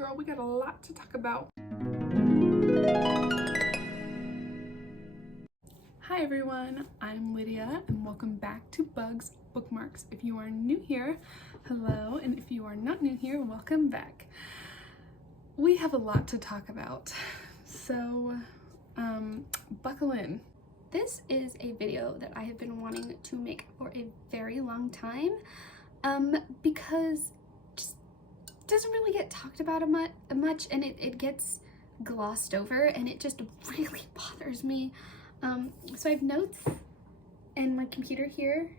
girl, we got a lot to talk about. Hi everyone, I'm Lydia and welcome back to Bugs Bookmarks. If you are new here, hello, and if you are not new here, welcome back. We have a lot to talk about, so buckle in. This is a video that I have been wanting to make for a very long time because it just doesn't really get talked about much, and it gets glossed over, and it just really bothers me. So I have notes in my computer here,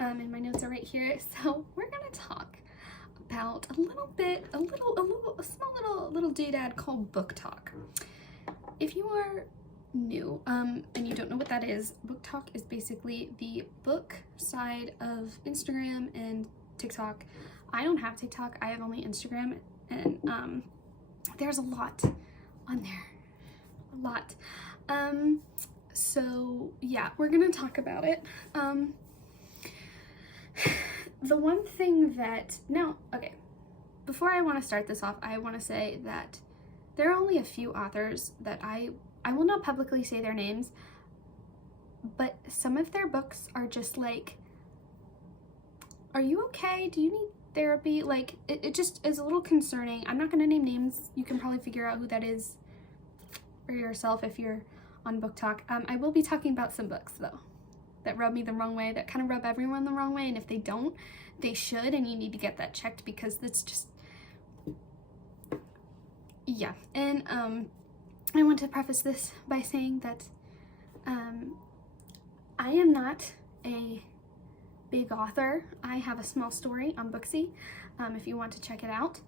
and my notes are right here. So we're gonna talk about a small little doodad called Booktok. If you are new and you don't know what that is, Booktok is basically the book side of Instagram and TikTok. I don't have TikTok, I have only Instagram, and there's a lot on there, a lot. So yeah, we're gonna talk about it. The one thing that, okay, before I want to start this off, I want to say that there are only a few authors that I will not publicly say their names, but some of their books are just like, are you okay? Do you need therapy? Like, it just is a little concerning. I'm not gonna name names. You can probably figure out who that is for yourself if you're on Booktok. I will be talking about some books though that rub me the wrong way, that kind of rub everyone the wrong way, and if they don't, they should, and you need to get that checked because it's just, yeah. And I want to preface this by saying that I am not a big author. I have a small story on Booksie. If you want to check it out,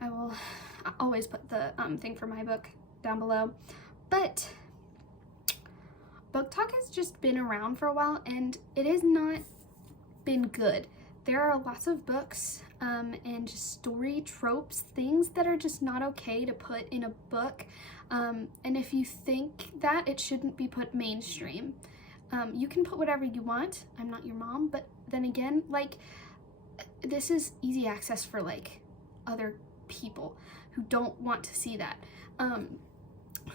I will always put the thing for my book down below. But Booktok has just been around for a while, and it has not been good. There are lots of books and just story tropes, things that are just not okay to put in a book. And if you think that, it shouldn't be put mainstream. You can put whatever you want. I'm not your mom, but then again, like, this is easy access for like other people who don't want to see that.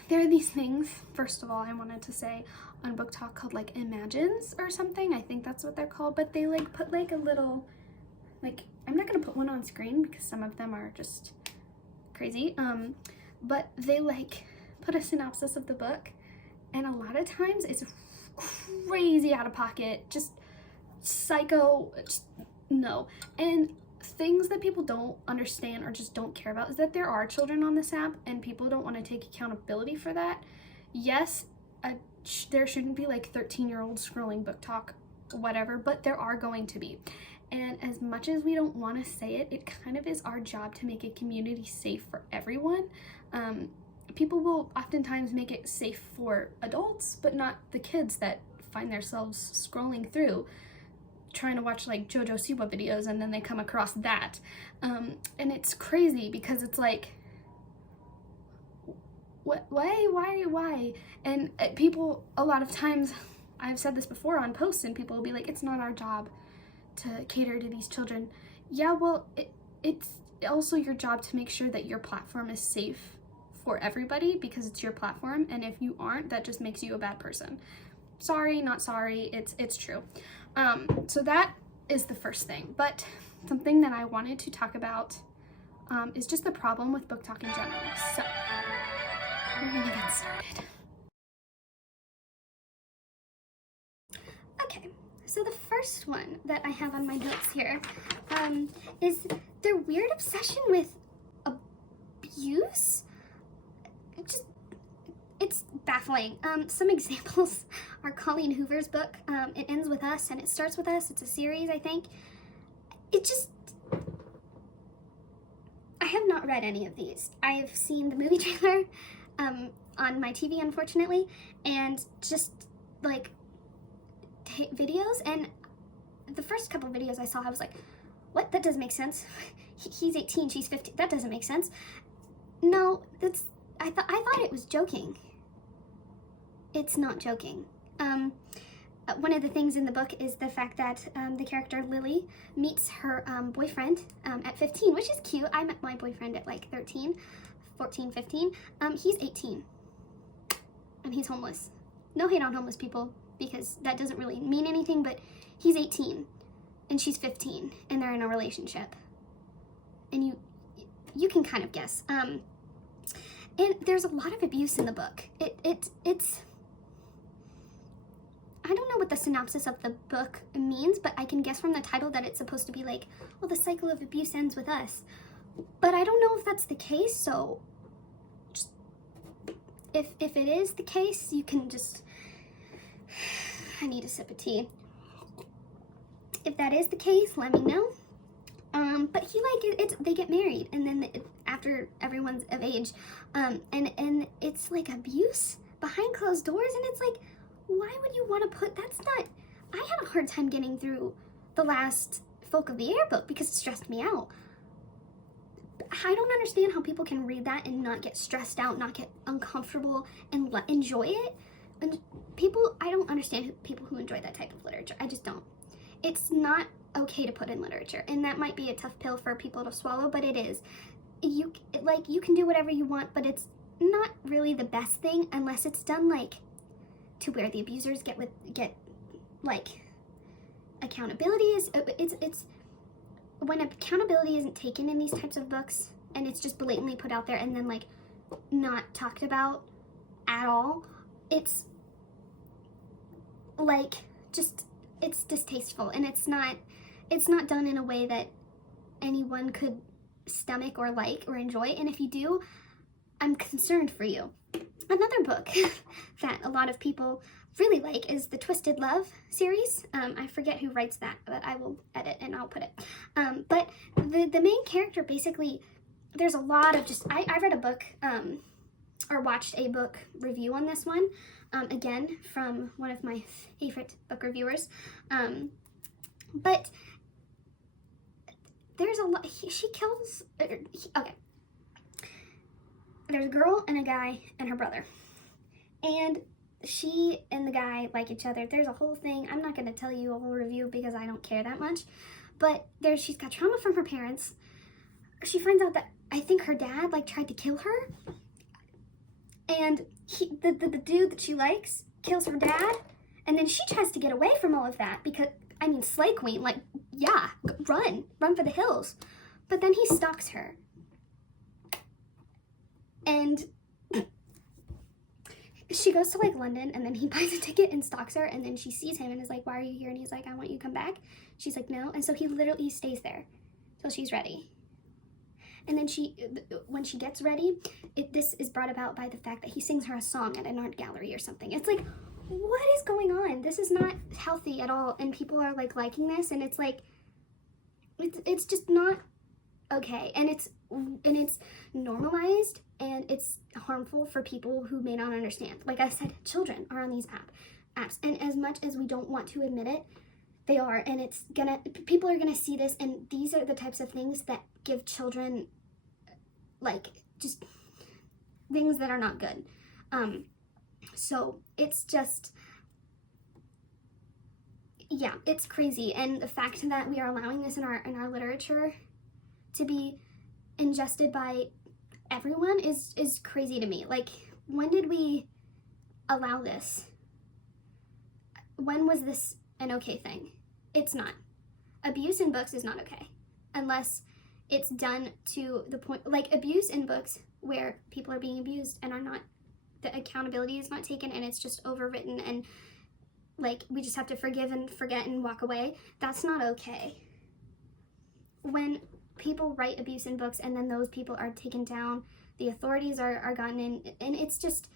There are these things, first of all, I wanted to say on Booktok called like imagines or something. I think that's what they're called, but they like put like a little, like, I'm not gonna put one on screen because some of them are just crazy, but they like put a synopsis of the book, and a lot of times it's crazy out of pocket, just psycho, just, no. And things that people don't understand or just don't care about is that there are children on this app, and people don't want to take accountability for that. Yes, there shouldn't be like 13-year-olds scrolling Booktok, whatever, but there are going to be. And as much as we don't want to say it, it kind of is our job to make a community safe for everyone. People will oftentimes make it safe for adults, but not the kids that find themselves scrolling through trying to watch like JoJo Siwa videos, and then they come across that. And it's crazy because it's like, what, why? And people, a lot of times, I've said this before on posts, and people will be like, it's not our job to cater to these children. Yeah, well, it's also your job to make sure that your platform is safe for everybody because it's your platform, and if you aren't, that just makes you a bad person. Sorry, not sorry, it's true. So that is the first thing, but something that I wanted to talk about is just the problem with Booktok in general. So we're gonna get started. Okay, so the first one that I have on my notes here is their weird obsession with abuse. It's baffling. Some examples are Colleen Hoover's book, It Ends With Us, and It Starts With Us. It's a series, I think. I have not read any of these. I have seen the movie trailer on my TV, unfortunately, and just like videos, and the first couple videos I saw, I was like, what? That doesn't make sense. He's 18, she's 15. That doesn't make sense. No, I thought it was joking. It's not joking. one of the things in the book is the fact that the character Lily meets her boyfriend at 15, which is cute. I met my boyfriend at like 13, 14, 15. He's 18 and he's homeless. No hate on homeless people because that doesn't really mean anything, but he's 18 and she's 15 and they're in a relationship. And you can kind of guess. And there's a lot of abuse in the book. It's I don't know what the synopsis of the book means, but I can guess from the title that it's supposed to be like, well, the cycle of abuse ends with us. But I don't know if that's the case, so just, if it is the case, you can just, I need a sip of tea. If that is the case, let me know. But he they get married, and then after everyone's of age, and it's like abuse behind closed doors, and it's like, why would you want to that's not, I had a hard time getting through the last Folk of the Air book because it stressed me out. I don't understand how people can read that and not get stressed out, not get uncomfortable, and enjoy it. And I don't understand people who enjoy that type of literature. I just don't. It's not okay to put in literature, and that might be a tough pill for people to swallow, but it is. You can do whatever you want, but it's not really the best thing unless it's done like to where the abusers get like accountability is. It's when accountability isn't taken in these types of books and it's just blatantly put out there and then like not talked about at all. It's like just, it's distasteful, and it's not done in a way that anyone could stomach or like or enjoy. And if you do, I'm concerned for you. Another book that a lot of people really like is the Twisted Love series. I forget who writes that, but I will edit and I'll put it. But the main character, basically, there's a lot of just, I read a book, or watched a book review on this one, again, from one of my favorite book reviewers. But there's a lot, she kills, okay. There's a girl and a guy and her brother. And she and the guy like each other. There's a whole thing. I'm not going to tell you a whole review because I don't care that much. But she's got trauma from her parents. She finds out that I think her dad like tried to kill her. And the dude that she likes kills her dad. And then she tries to get away from all of that because, I mean, Slay Queen, like, yeah, run for the hills. But then he stalks her. And she goes to like London, and then he buys a ticket and stalks her, and then she sees him and is like, why are you here? And he's like, I want you to come back. She's like, no. And so he literally stays there till she's ready. And then when she gets ready, this is brought about by the fact that he sings her a song at an art gallery or something. It's like, what is going on? This is not healthy at all. And people are like liking this, and it's like, it's just not okay. And it's normalized, and it's harmful for people who may not understand. Like I said, children are on these apps, and as much as we don't want to admit it, they are, and people are gonna see this, and these are the types of things that give children like just things that are not good. So it's just, yeah, it's crazy. And the fact that we are allowing this in our literature to be ingested by everyone is crazy to me. Like, when did we allow this? When was this an okay thing? It's not. Abuse in books is not okay unless it's done to the point, like abuse in books where people are being abused and the accountability is not taken, and it's just overwritten, and like we just have to forgive and forget and walk away. That's not okay. When people write abuse in books and then those people are taken down, the authorities are gotten in, and it's just,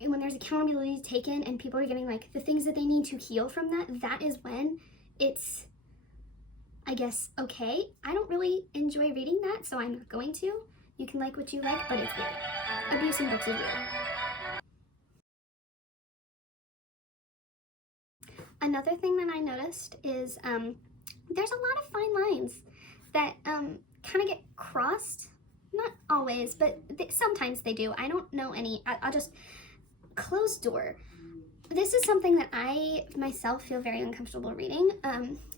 when there's accountability taken and people are getting like the things that they need to heal from that is when it's, I guess, okay. I don't really enjoy reading that, so I'm not going to. You can like what you like, but it's weird. Abuse in books is weird. Another thing that I noticed is there's a lot of fine lines that kind of get crossed. Not always, but sometimes they do. I don't know any. I'll just, closed door. This is something that I myself feel very uncomfortable reading.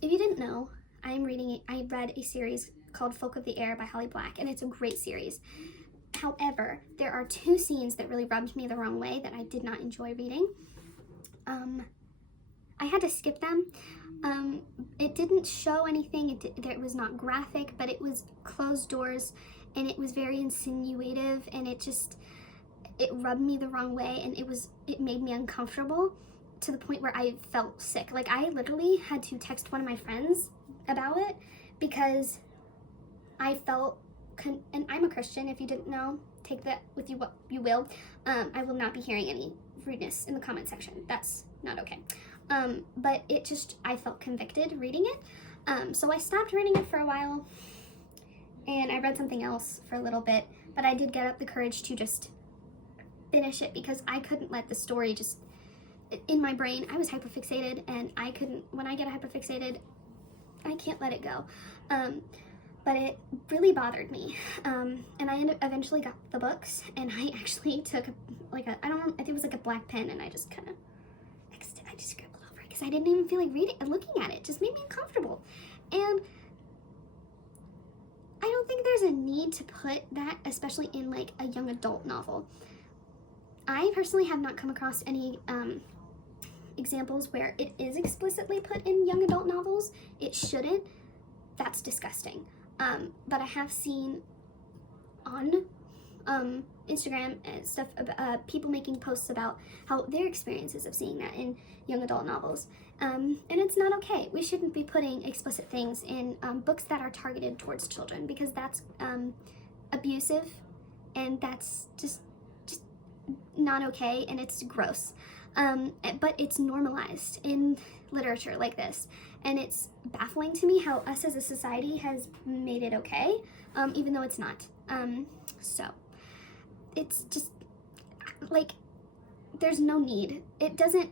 If you didn't know, I read a series called Folk of the Air by Holly Black, and it's a great series. However, there are 2 scenes that really rubbed me the wrong way that I did not enjoy reading. I had to skip them. It didn't show anything, it was not graphic, but it was closed doors, and it was very insinuative, and it rubbed me the wrong way, and it made me uncomfortable to the point where I felt sick. Like, I literally had to text one of my friends about it because I felt, and I'm a Christian, if you didn't know, take that with you what you will. I will not be hearing any rudeness in the comment section. That's not okay. But I felt convicted reading it. So I stopped reading it for a while, and I read something else for a little bit, but I did get up the courage to just finish it because I couldn't let the story in my brain, I was hyperfixated, and when I get hyperfixated, I can't let it go. But it really bothered me. And I eventually got the books, and I actually took I think it was like a black pen, and I just kind of, I just scribbled over it because I didn't even feel like reading and looking at it. It just made me uncomfortable. And I don't think there's a need to put that, especially in like a young adult novel. I personally have not come across any examples where it is explicitly put in young adult novels. It shouldn't. That's disgusting. But I have seen on Instagram and stuff, people making posts about how their experiences of seeing that in young adult novels. And it's not okay. We shouldn't be putting explicit things in books that are targeted towards children, because that's abusive, and that's just not okay, and it's gross. But it's normalized in literature like this, and it's baffling to me how us as a society has made it okay, even though it's not. So it's just like, there's no need. It doesn't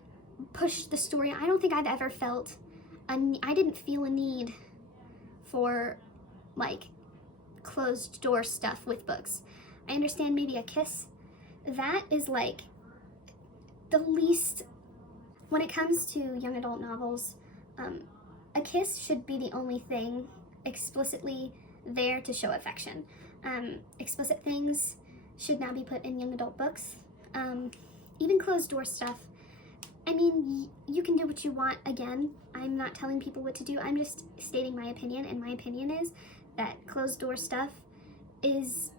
push the story. I don't think I've ever felt I didn't feel a need for like closed door stuff with books. I understand maybe a kiss. That is like the least, when it comes to young adult novels, a kiss should be the only thing explicitly there to show affection. Explicit things should not be put in young adult books. Even closed door stuff. I mean, you can do what you want. Again, I'm not telling people what to do. I'm just stating my opinion, and my opinion is that closed door stuff is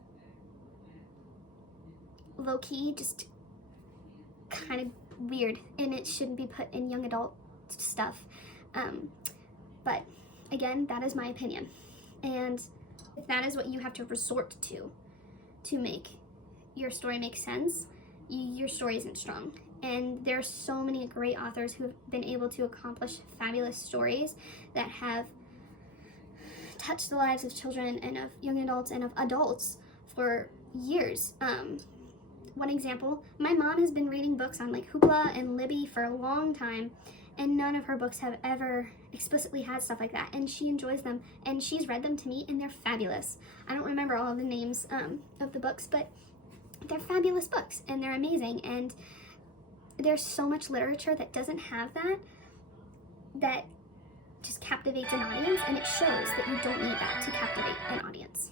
low-key just kind of weird, and it shouldn't be put in young adult stuff. But again, that is my opinion, and if that is what you have to resort to make your story make sense, your story isn't strong. And there's so many great authors who have been able to accomplish fabulous stories that have touched the lives of children and of young adults and of adults for years. One example, my mom has been reading books on like Hoopla and Libby for a long time, and none of her books have ever explicitly had stuff like that, and she enjoys them, and she's read them to me, and they're fabulous. I don't remember all of the names of the books, but they're fabulous books, and they're amazing, and there's so much literature that doesn't have that just captivates an audience, and it shows that you don't need that to captivate an audience.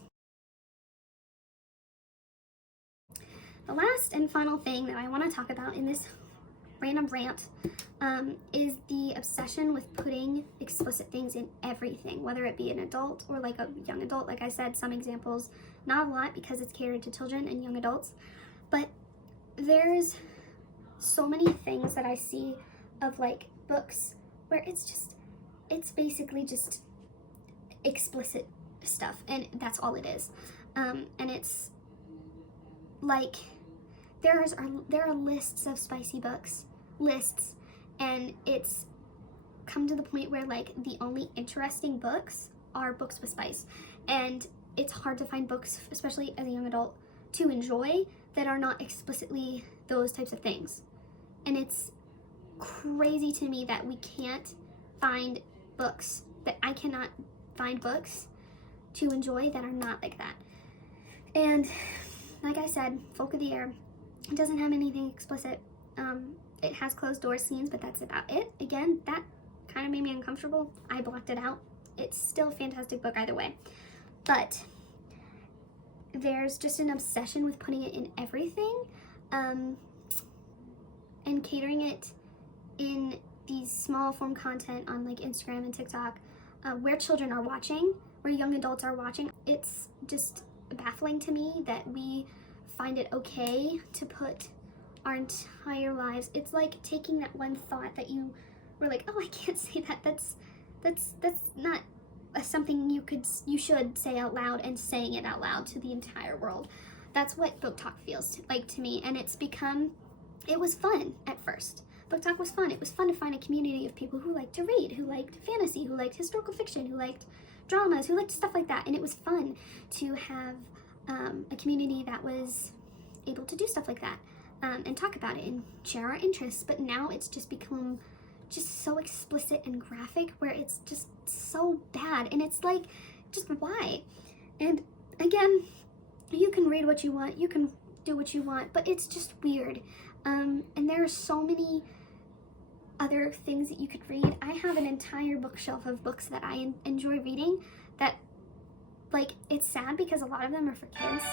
The last and final thing that I want to talk about in this random rant is the obsession with putting explicit things in everything, whether it be an adult or like a young adult. Like I said, some examples, not a lot because it's catered to children and young adults, but there's so many things that I see of like books where it's basically just explicit stuff, and that's all it is. And it's like there are lists of spicy books, and it's come to the point where like the only interesting books are books with spice, and it's hard to find books, especially as a young adult, to enjoy that are not explicitly those types of things. And it's crazy to me that we can't find books, that I cannot find books to enjoy that are not like that. And like I said, Folk of the Air doesn't have anything explicit. it has closed door scenes, but that's about it. Again, that kind of made me uncomfortable. I blocked it out. It's still a fantastic book either way. But there's just an obsession with putting it in everything, and catering it in these small form content on like Instagram and TikTok, where children are watching, where young adults are watching. It's just baffling to me that we find it okay to put our entire lives. It's like taking that one thought that you were like, oh, I can't say that. That's not something you should say out loud, and saying it out loud to the entire world. That's what Booktok feels like to me, and it's become, it was fun at first. Booktok was fun. It was fun to find a community of people who liked to read, who liked fantasy, who liked historical fiction, who liked dramas, who liked stuff like that. And it was fun to have a community that was able to do stuff like that, and talk about it and share our interests. But now it's just become just so explicit and graphic, where it's just so bad, and it's like, just why? And again, you can read what you want, you can do what you want, but it's just weird. And there are so many other things that you could read. I have an entire bookshelf of books that I enjoy reading that, like, it's sad because a lot of them are for kids,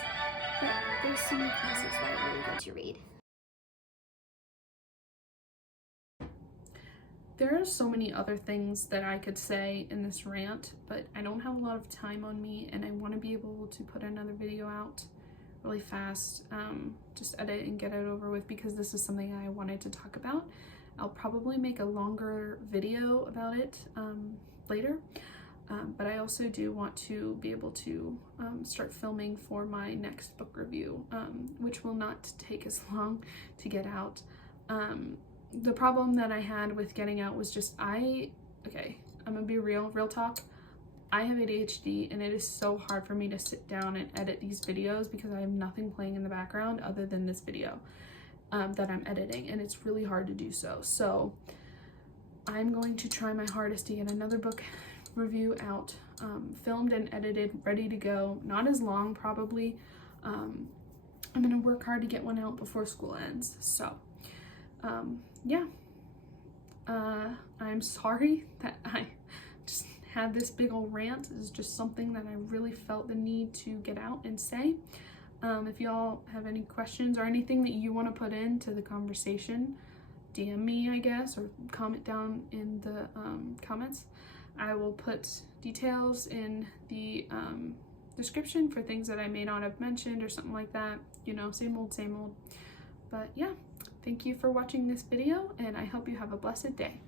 but there's so many classics that are really good to read. There are so many other things that I could say in this rant, but I don't have a lot of time on me, and I want to be able to put another video out really fast, just edit and get it over with, because this is something I wanted to talk about. I'll probably make a longer video about it later, but I also do want to be able to start filming for my next book review, which will not take as long to get out. The problem that I had with getting out was just, I'm gonna be real talk. I have ADHD, and it is so hard for me to sit down and edit these videos because I have nothing playing in the background other than this video that I'm editing, and it's really hard to do so. So I'm going to try my hardest to get another book review out, filmed and edited, ready to go. Not as long, probably. I'm gonna work hard to get one out before school ends. So yeah, I'm sorry that I just had this big old rant. It's just something that I really felt the need to get out and say. If y'all have any questions or anything that you want to put into the conversation, DM me, I guess, or comment down in the comments. I will put details in the description for things that I may not have mentioned or something like that. You know, same old, same old. But yeah, thank you for watching this video, and I hope you have a blessed day.